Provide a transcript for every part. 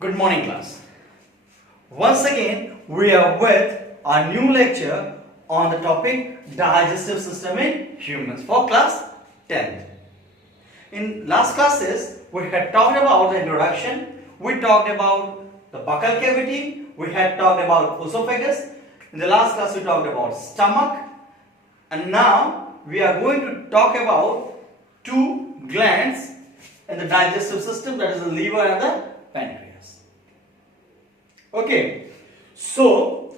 Good morning, class. Once again, we are with our new lecture on the topic digestive system in humans for class 10th. In last classes, we had talked about the introduction, we talked about the buccal cavity, we had talked about esophagus. In the last class, we talked about stomach, and now we are going to talk about two glands in the digestive system, that is the liver and the pancreas. Okay, so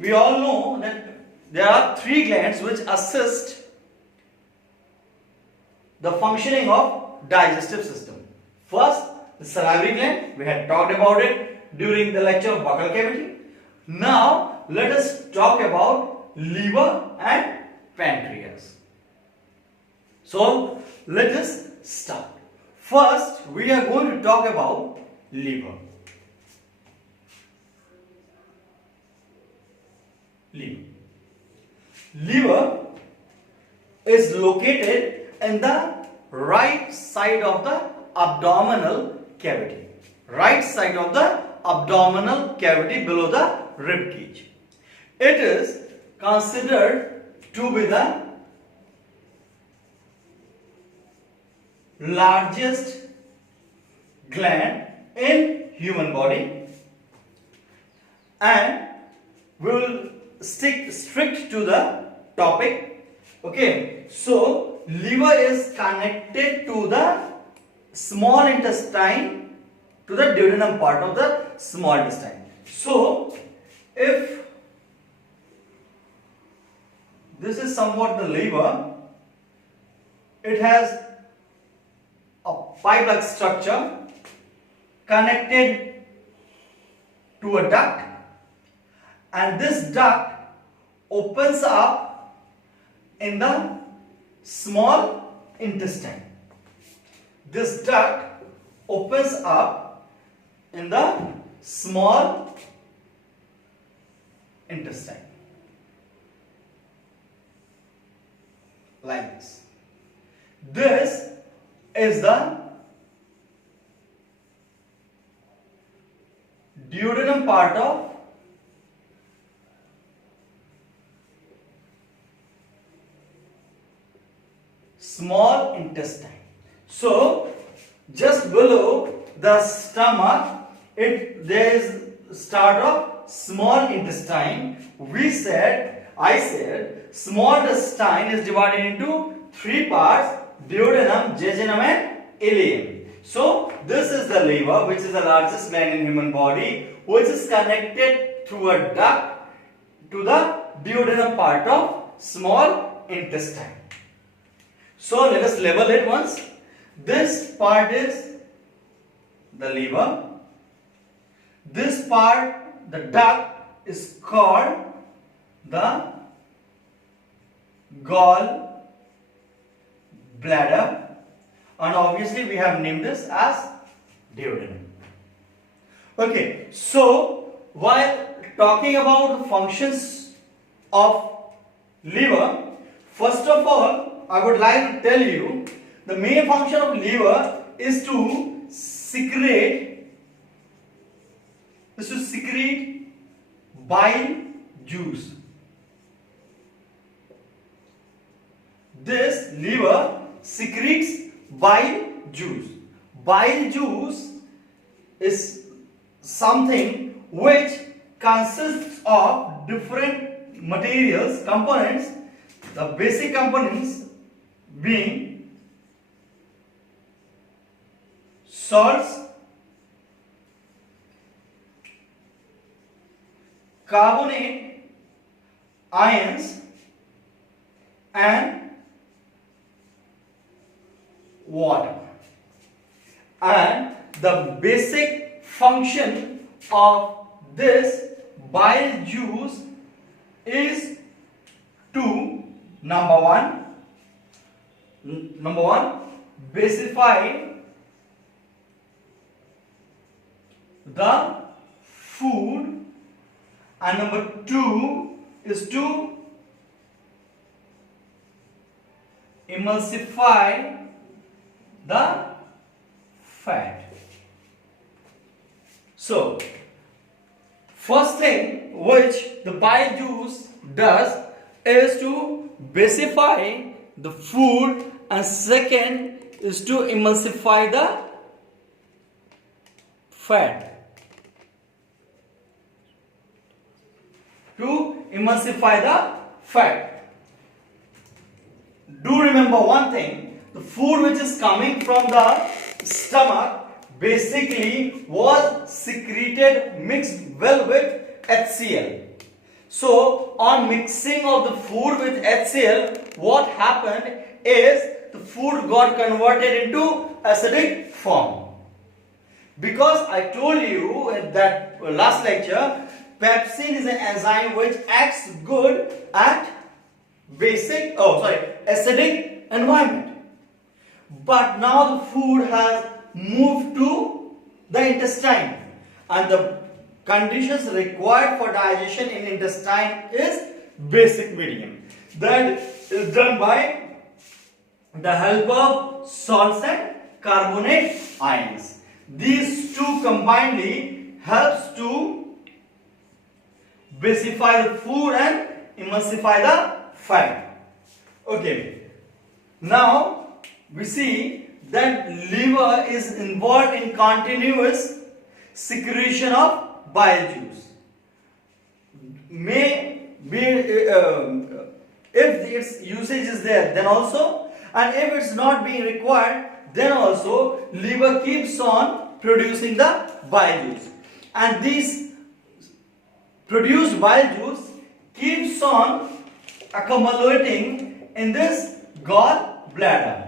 we all know that there are three glands which assist the functioning of digestive system. First, the salivary gland, we had talked about it during the lecture of buccal cavity. Now let us talk about liver and pancreas. So let us start. First, we are going to talk about liver. Liver is located in the right side of the abdominal cavity. Right side of the abdominal cavity below the rib cage. It is considered to be the largest gland in human body, and we will stick strict to the topic. Okay, so liver is connected to the small intestine, to the duodenum part of the small intestine. So if this is somewhat the liver, it has a pipe-like structure connected to a duct, and this duct opens up in the small intestine. This duct opens up in the small intestine like this. This is the duodenum part of small intestine. So just below the stomach, there is start of small intestine. I said small intestine is divided into three parts: duodenum, jejunum and ileum. So this is the liver, which is the largest gland in human body, which is connected through a duct to the duodenum part of small intestine. So let us label it once. This part is the liver. This part, the duct, is called the gall bladder, and obviously we have named this as duodenum. Okay, so while talking about the functions of liver, first of all, I would like to tell you the main function of liver is to secrete bile juice. This liver secretes bile juice. Bile juice is something which consists of different materials, components. The basic components being salts, carbonate, ions and water. And the basic function of this bile juice is to number one, basify the food, and number two is to emulsify the fat. So first thing which the bile juice does is to basify the food, and second is to emulsify the fat. To emulsify the fat. Do remember one thing, the food which is coming from the stomach basically was secreted, mixed well with HCl. So on mixing of the food with HCl, what happened is the food got converted into acidic form. Because I told you in that last lecture, pepsin is an enzyme which acts good at acidic environment. But now the food has moved to the intestine, and the conditions required for digestion in intestine is basic medium. That is done by the help of salts and carbonate ions. These two combinedly helps to basify the food and emulsify the fat. Okay. Now we see that liver is involved in continuous secretion of bile juice. May be if its usage is there, then also, and if it's not being required, then also liver keeps on producing the bile juice, and this produced bile juice keeps on accumulating in this gallbladder.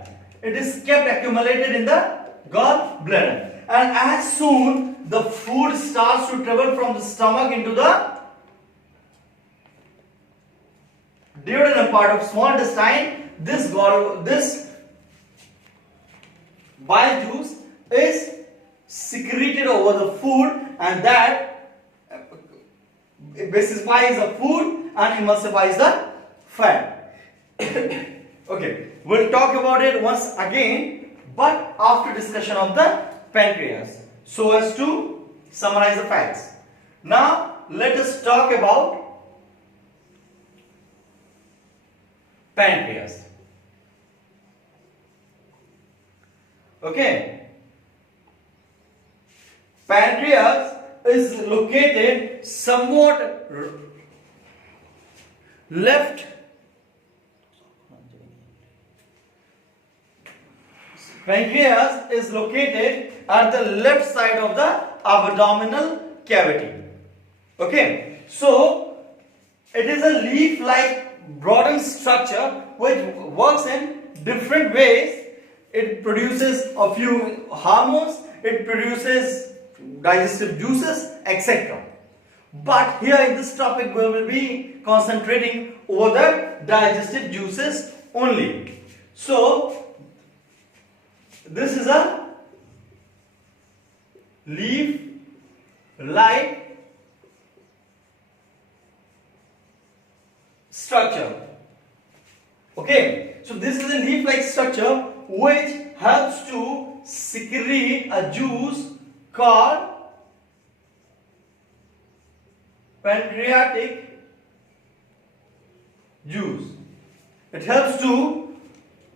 It is kept accumulated in the gallbladder, and as soon the food starts to travel from the stomach into the duodenal part of small intestine, this bile juice is secreted over the food, and that basifies the food and emulsifies the fat. Okay, we'll talk about it once again, but after discussion of the pancreas, so as to summarize the facts. Now let us talk about pancreas. Okay, pancreas is located somewhat left. Pancreas is located at the left side of the abdominal cavity. Okay, so it is a leaf-like broadened structure which works in different ways. It produces a few hormones, it produces digestive juices, etc. But here in this topic we will be concentrating over the digestive juices only. So this is a leaf-like structure. Okay, so this is a leaf-like structure which helps to secrete a juice called pancreatic juice. It helps to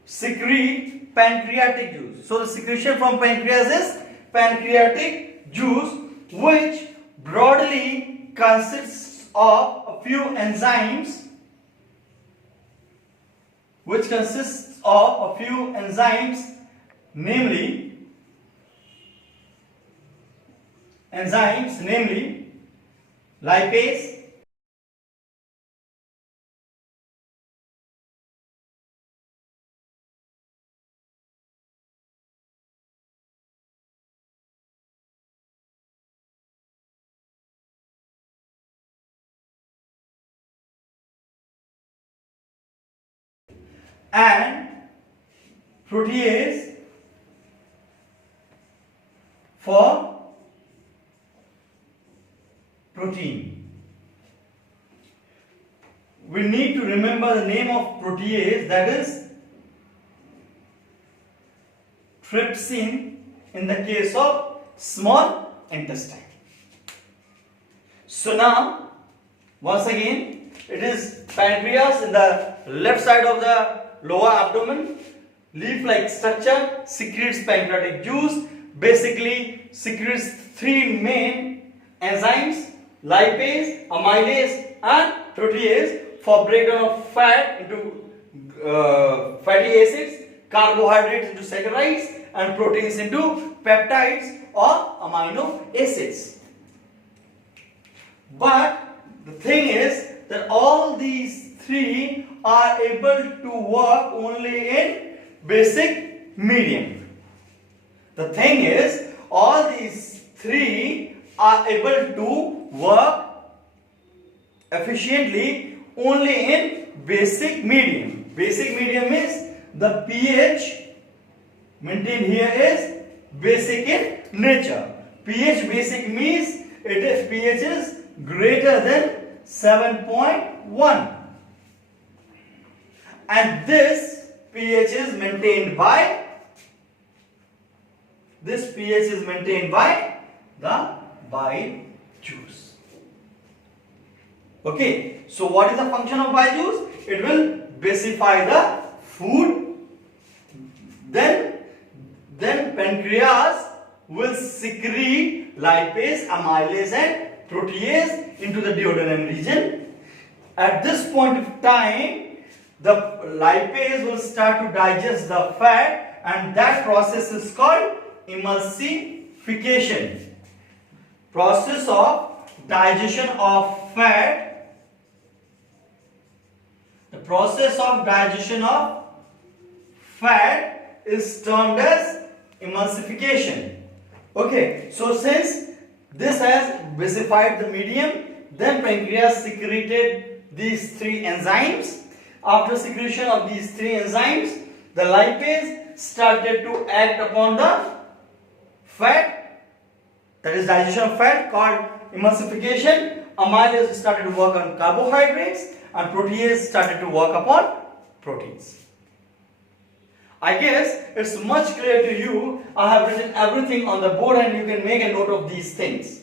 secrete pancreatic juice. So the secretion from pancreas is pancreatic juice, which broadly consists of a few enzymes, namely lipase, and protease for protein. We need to remember the name of protease, that is trypsin in the case of small intestine. So now, once again, it is pancreas in the left side of the lower abdomen. Leaf-like structure, secretes pancreatic juice. Basically, secretes three main enzymes: lipase, amylase, and protease for breakdown of fat into fatty acids, carbohydrates into saccharides, and proteins into peptides or amino acids. But the thing is that all these three are able to work only in basic medium. The thing is, all these three are able to work efficiently only in basic medium. Basic medium is the pH maintained here is basic in nature. pH basic means pH is greater than 7.1, and this pH is maintained by the bile juice. Okay, so what is the function of bile juice? It will basify the food. Then pancreas will secrete lipase, amylase, and protease into the duodenum region. At this point of time, the lipase will start to digest the fat, and that process is called emulsification. Process of digestion of fat. The process of digestion of fat is termed as emulsification. Okay, so since this has basified the medium, then pancreas secreted these three enzymes. After secretion of these three enzymes, the lipase started to act upon the fat, that is digestion of fat, called emulsification. Amylase started to work on carbohydrates, and protease started to work upon proteins. I guess it's much clear to you. I have written everything on the board and you can make a note of these things.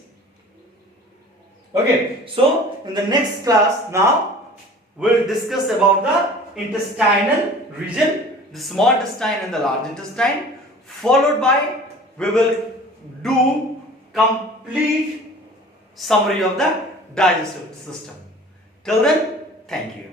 Okay, so in the next class now we'll discuss about the intestinal region, the small intestine and the large intestine, followed by we will do complete summary of the digestive system. Till then, thank you.